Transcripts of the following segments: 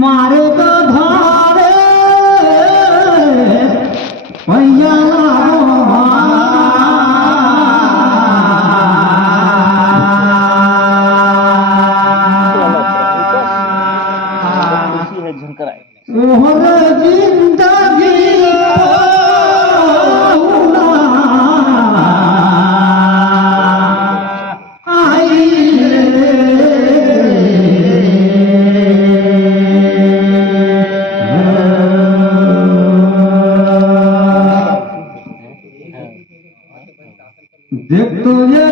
मारे तो धारे भैया जिंदगी देख तो ये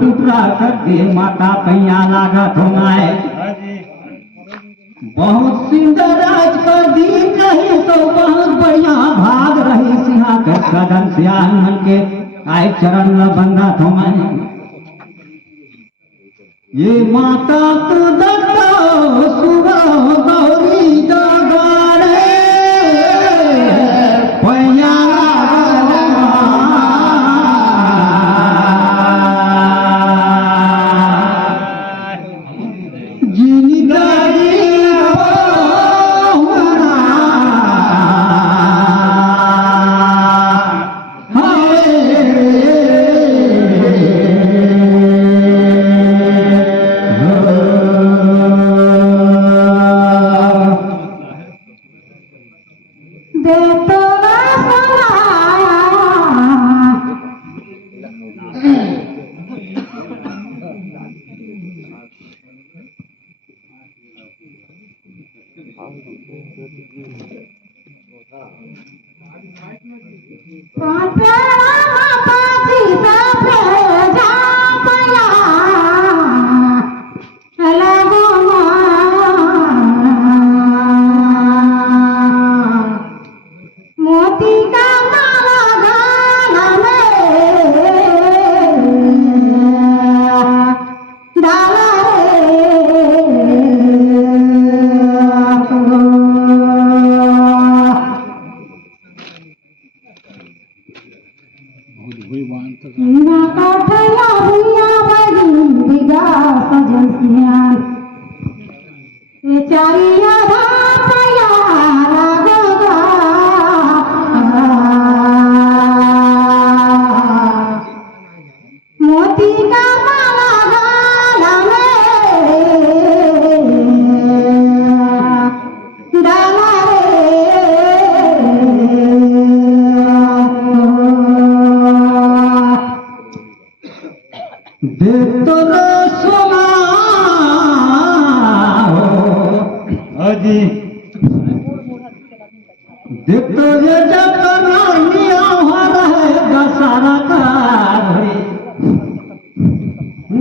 टुकड़ा करके माता पैया लागत होनाए बहुत सुंदर राज का दिन रही तो बहुत बढ़िया भाग रही सिंहा कर सदन से आंगन के आए चरण में बंदा थोमाए ये माता तो दत्ता सुबह गौरी जगारे पैया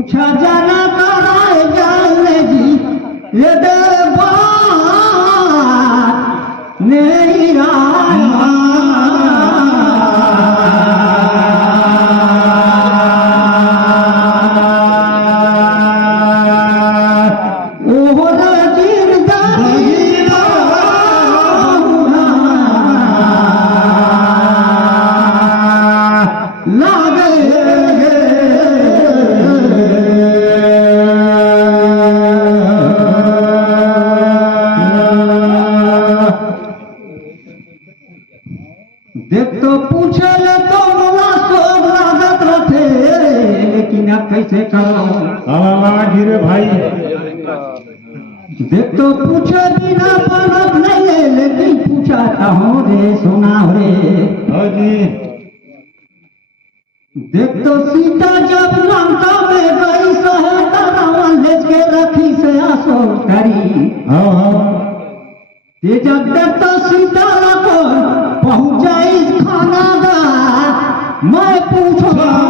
पूछा जाना कराए जाने जी ये देवा नहीं देख तो पूछल तो मोला सोग लागत रथे लेकिन अब कैसे करो धीरे भाई देख तो पूछे बिना बनत नहीं है लेकिन पूछा हो रे सोना रे देख तो सीता जब लंका में गई सहायता रावण ले के रखी से आसो करी ये जब देख तो सीता को पहुंचाई खाना दा मैं पूछूंगा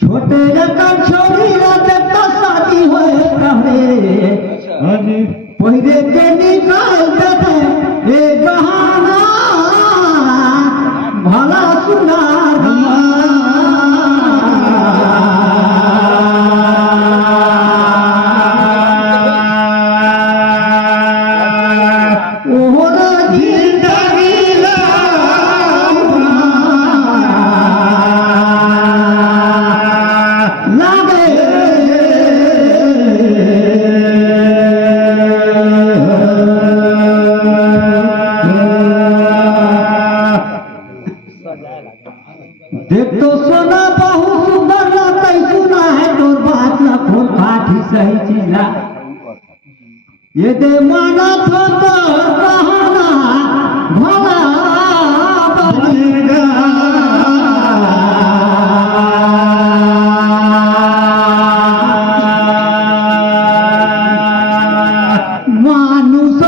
छोटे जकर छोरी राते तो शादी होए कहरे हाँ जी पहिरे के निकाल दे ए बहाना भला सुना देख तो सोना बहुत सुंदर लगता सुना है तो बात न खोल पाठी सही चीज ना ये दे माना तो कहाना भला बनेगा मानुष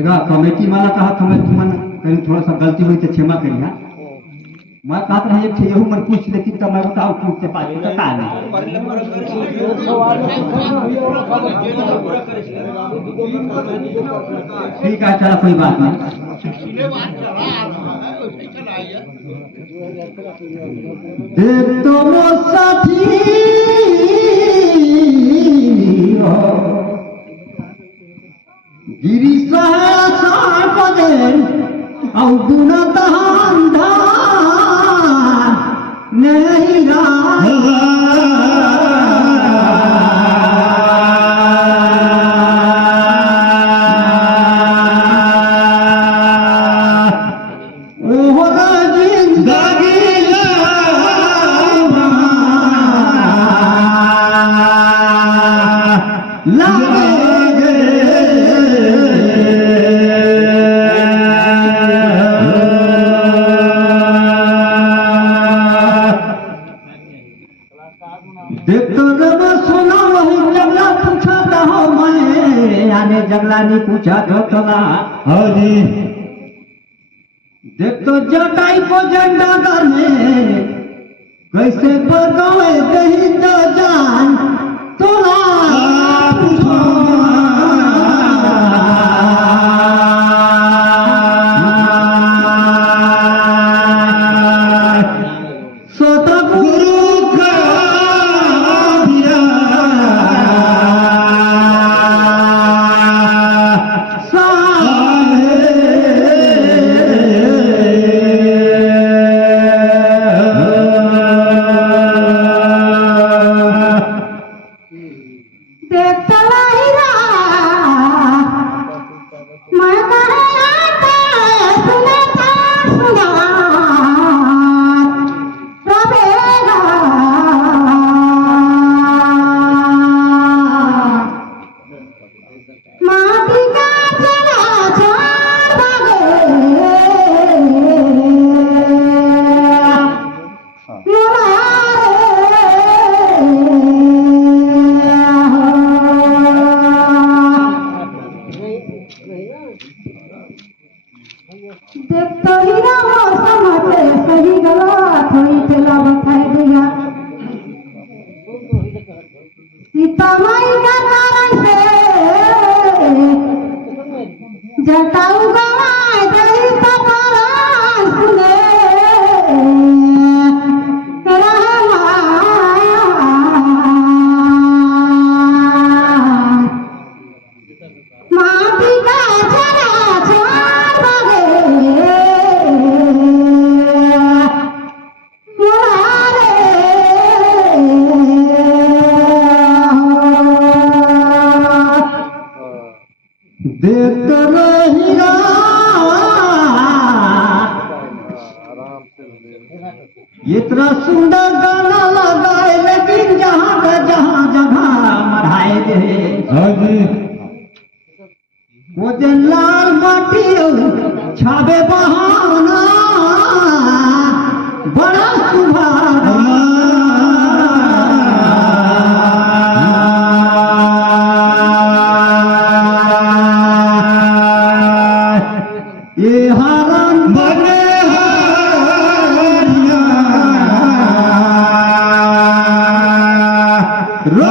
चला कमेटी वाला कहा तुम्हारा कहीं थोड़ा सा गलती हुई तो क्षमा करिए मैं कहता रहा एक यहू मन पूछ लेकिन तो मैं बताऊँ पूछते पास बता ठीक है चला कोई बात नहीं देख तो वो साथी गिरी सहसा पदेन औ गुण दहान धान नहीं जंगलानी पूछा धोतला हाँ जी देख तो जटाई को झंडा दर में कैसे बगावे दही तो जान तोरा पूछो सोता गुरु का दिया देखतो ही ना समझे सही गलत होई तेला बताए दिया सीता माई का कारण से जटाऊ गवाए दही तो पारा सुने माटी का चला छोड़ बगे देख रहिया इतना सुंदर गाना लगाए लेकिन जहाँ का जहाँ जगह मढ़ाए गए हाँ जी वो दिन लाल माटी छाबे बहाना बड़ा सुभाना ये हरण बने हरिया रो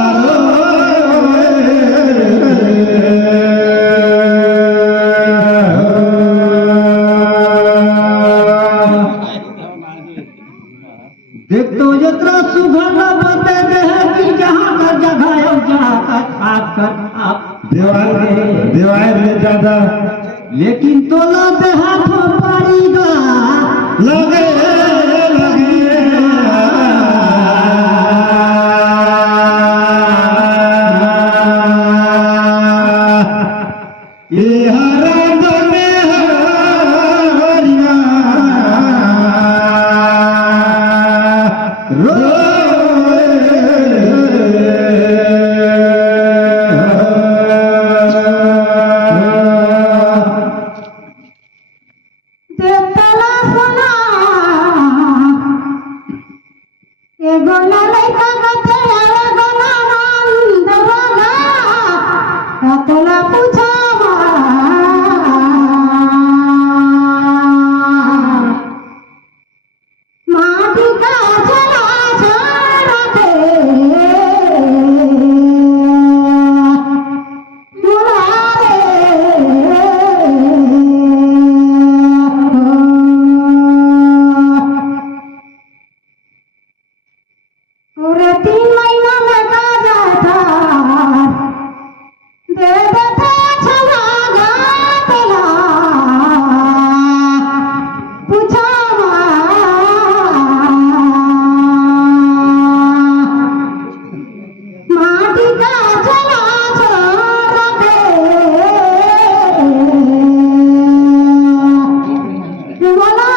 देख तो इतना सुघर बते दे कि जहाँ का जगह जाकर खाक कर आप दीवार में ज्यादा लेकिन तोला दे हाथों पड़ेगा लगे ये हरण बने हरिया देखला सुना एगो ललैका गते एगो नंद बगा कतला पूछावा माटी का चला छोड़ के पूरे 3 महीना में ताजा था दे देते छला गातला पूछावा माटी का चला छोड़ दे बोला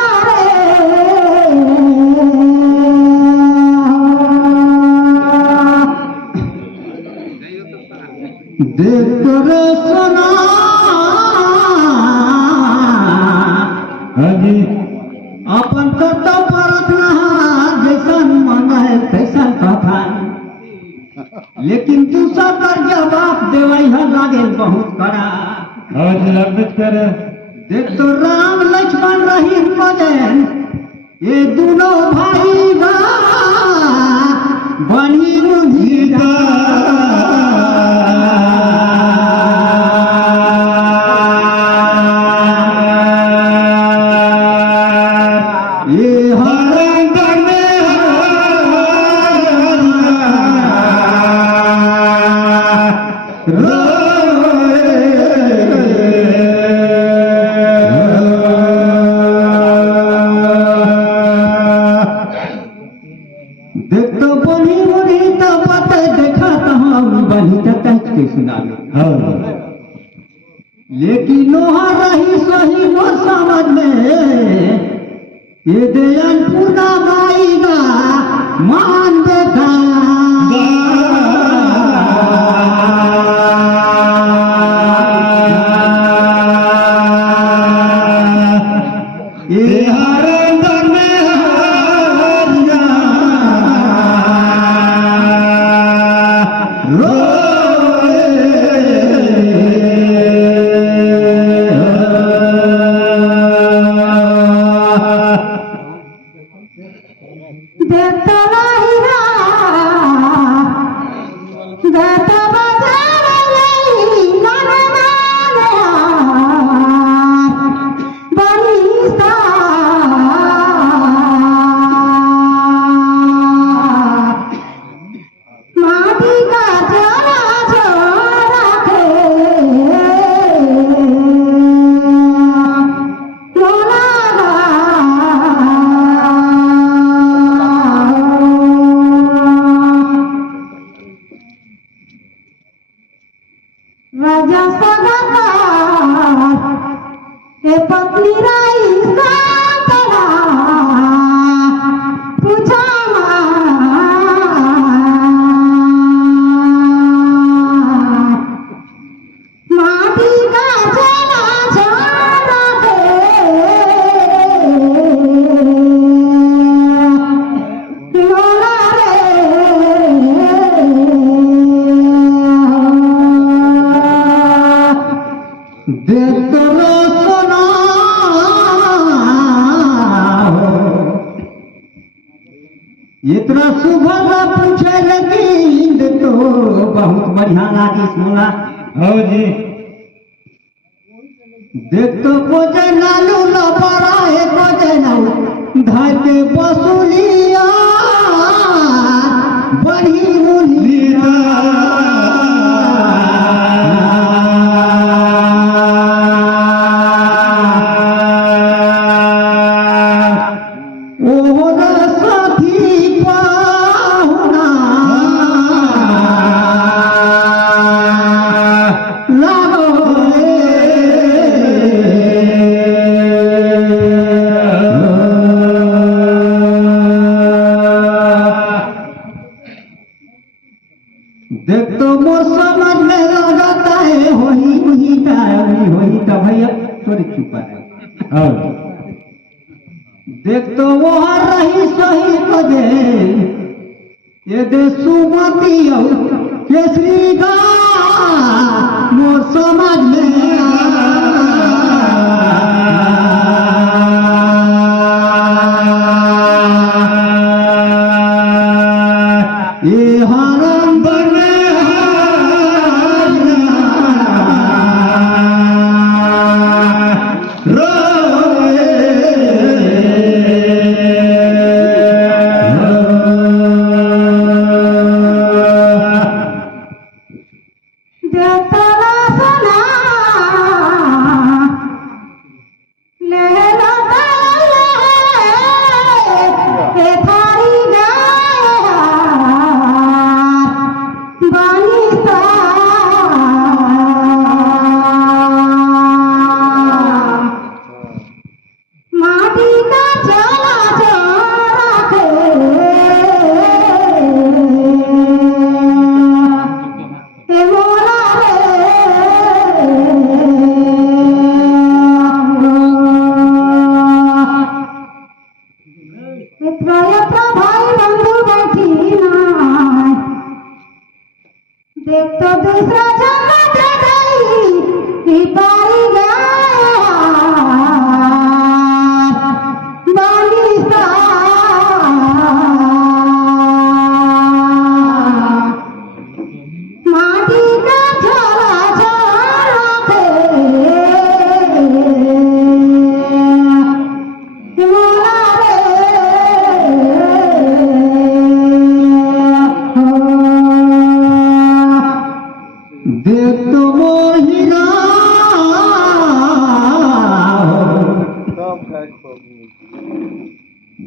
देख रे सोना हाँ जी अपन तो प्रार्थना जैसन मन है तैसन कथा लेकिन तू सब जवाब देवई है गेल बहुत कड़ा और जी लंबित करे देख तो राम लक्ष्मण रही मदन ये दोनों भाई बा बनी मुझीदा ये हरण में देख तो बनी मुड़ी तो पता देखा कहाँ बनी तो कह के सुना लेकिन नोहा रही सही नो समझ में ये दयान पूना माईगा मान देखा ये हरण में हरिया देता रहिरा देता बजारे नरनाया बनिसा माटी का चला छोरा के राजा सदाकार हे पत्नी राई सातरा पूछा माटी का चला छोड़ा के लोला देख रो सुना इतना सुबह पूछे लगी तो बहुत बढ़िया लागी सुना और जी देख तो कोजे नालू न बड़ा है कोजे नालू धाय के बसुलिया बड़ी मुलिया ओहरा साथी पाहुना लागो देख तो मोर समझ में लगता है होई वही डायरी होई तो भैया थोड़ी चुप है और देख तो वहाँ रही सही कदे ये दे सुमति केसरी गा मोर समझ में ये हरम बने देता सुना ले लता ले थारी गाया बनिसा माटी का चला छोरा के हे मोला मित्र यत्र भाई बंधु बैठी ना देख तो दूसरा जन्म दे दे पिपारी गाया बालिसा माटी का झोला झोलाते मोला रे देख तो मोहिरा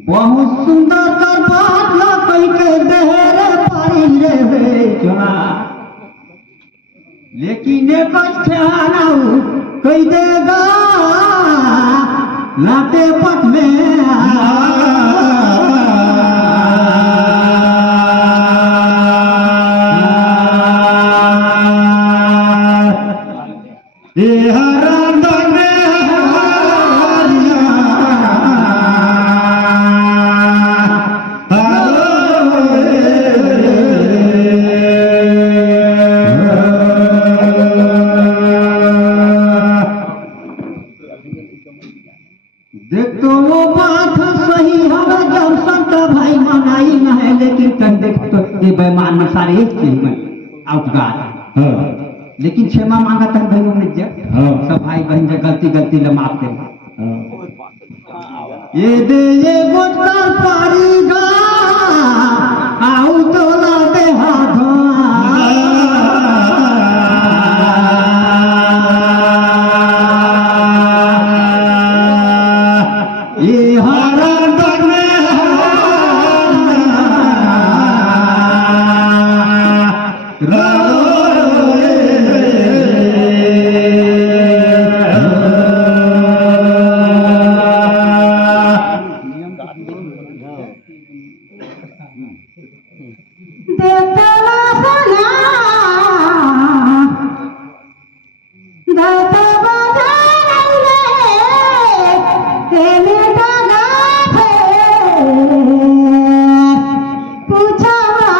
बहुत सुंदर कर बात ना कही के देहरे पारी रे चला लेकिन एक ठिकाना कही देगा लाते पट में देख तो वो बात सही हमें जब संत भाई मनाई न है लेकिन कन देख तो ये बेमान में सारे एक चीज में आउटगार लेकिन क्षमा मांगा तन भाइयों ने जब सब भाई बहन जब गलती गलती ले माफ दे ये दे ये गोटकार पारी गा आउ तो ला दे ये हरा देतला सना दत बजारले तेने डागा थे पूछवा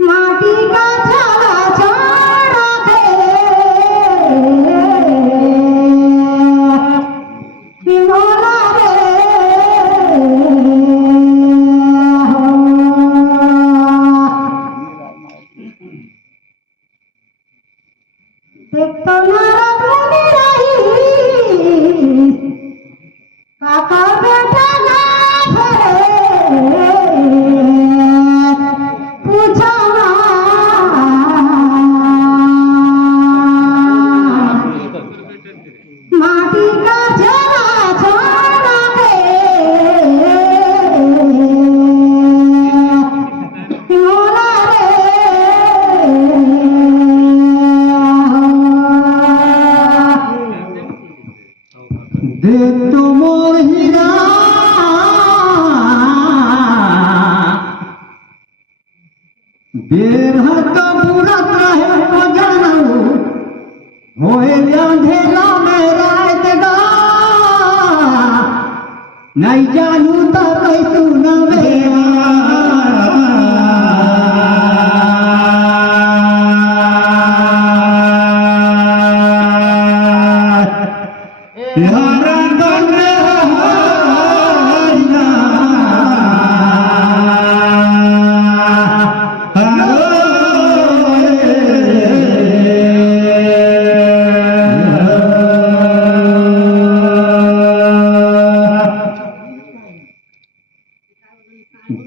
माटी का छाला छोड़ा दे मोला रे देख तो नारद मुनि रही काका बेटा ना फरे पूछवा माटी का झोला छोड़ा दे मोला रे देख तो मोहिरा बेर तो पूरत रहे को जानू होए अंधेरा में रात गा नहीं जानू तो कैसू न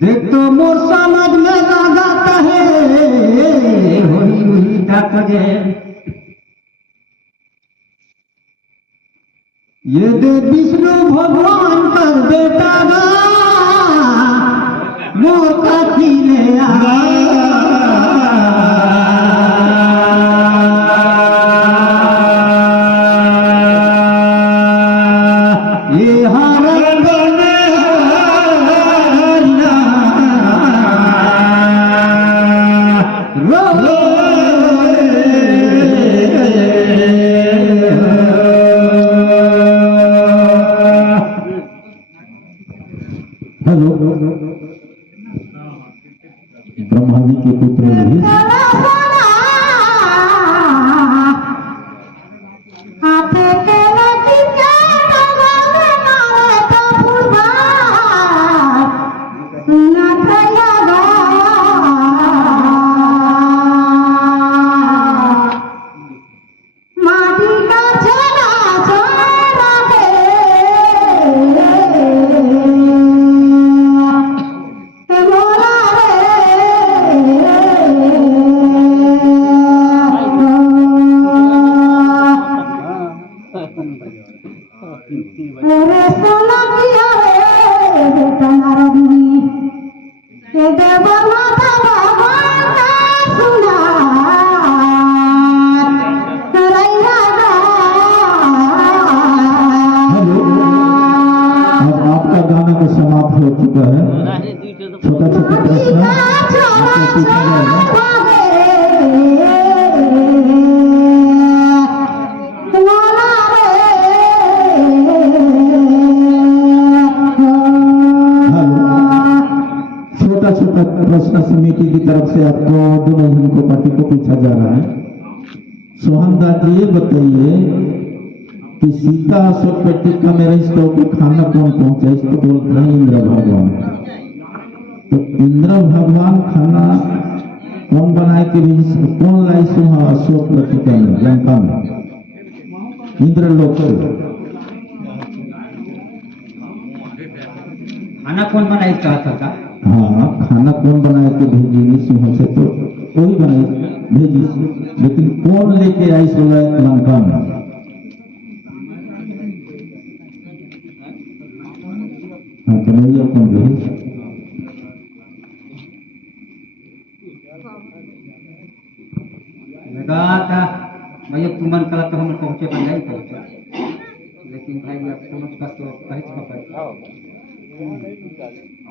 देख तो मोर समझ में लगाता है होई हुई तक जे ये दे विष्णु भगवान कर बेटा गा मोर कथी ले ये हर हेलो ब्रह्मा जी की अरे सोना किया रे बेटा नारदनी के देवर माता भगवान का सुना रैया हेलो, अब आपका गाना तो समाप्त हो चुका है। छोटा छोटा प्रश्न आपको पूछा जाएगा। छोटा छोटा प्रश्न समिति की तरफ से आपको दोनों जन को पार्टी को पूछा जा रहा है। सोहन दास जी, ये बताइए कि सीता अशोक पट्टिका में रही तो खाना कौन पहुंचा? इसको बोलते हैं इंद्र भगवान। तो इंद्र भगवान खाना कौन बनाए के भी कौन लाई सुहा अशोक पट्टिका में लंका में इंद्र लोक खाना कौन बनाई कहा था? हाँ, खाना कौन बनाए के भेजी सिंह से तो कोई बनाई भेजी, लेकिन कौन लेके आई सोलह लंका में? हाँ, कन्हैया कौन भेजी? लगा था भैया तुमन कला तो हम पहुंचे बन नहीं पहुंचे, लेकिन भाई अब समझ का तो कहीं पकड़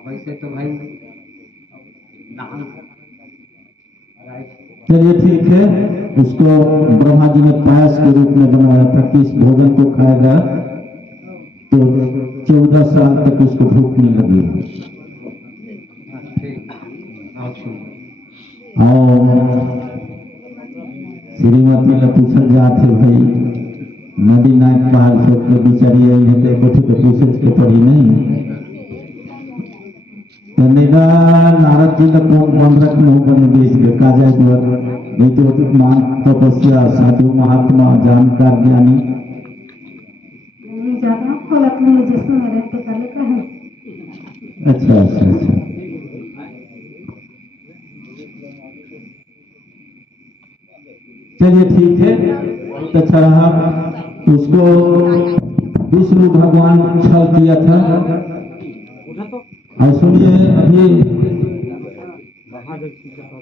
वैसे तो भाई नाम चलिए ठीक है। उसको ब्रह्मा जी ने पायस के रूप में बनाया था कि इस भोजन को खाएगा तो 14 साल तक उसको भूख नहीं लगेगी। और श्रीमती ने पूछा जाते भाई नदी नायक पहाड़ छोड़ के बिचारी आई है तो कुछ तो पूछे के पड़ी नहीं कनेगा नारद जी का कौन बन रखने होगा बेच के काजा द्वार नहीं तो मान तपस्या साधु महात्मा जानकार ज्ञानी नहीं जाता खोलत में जैसे में रहते कर लेकर है। अच्छा अच्छा अच्छा। चलिए ठीक है। तो अच्छा रहा। उसको विष्णु भगवान छल किया था। और सुनिए अभी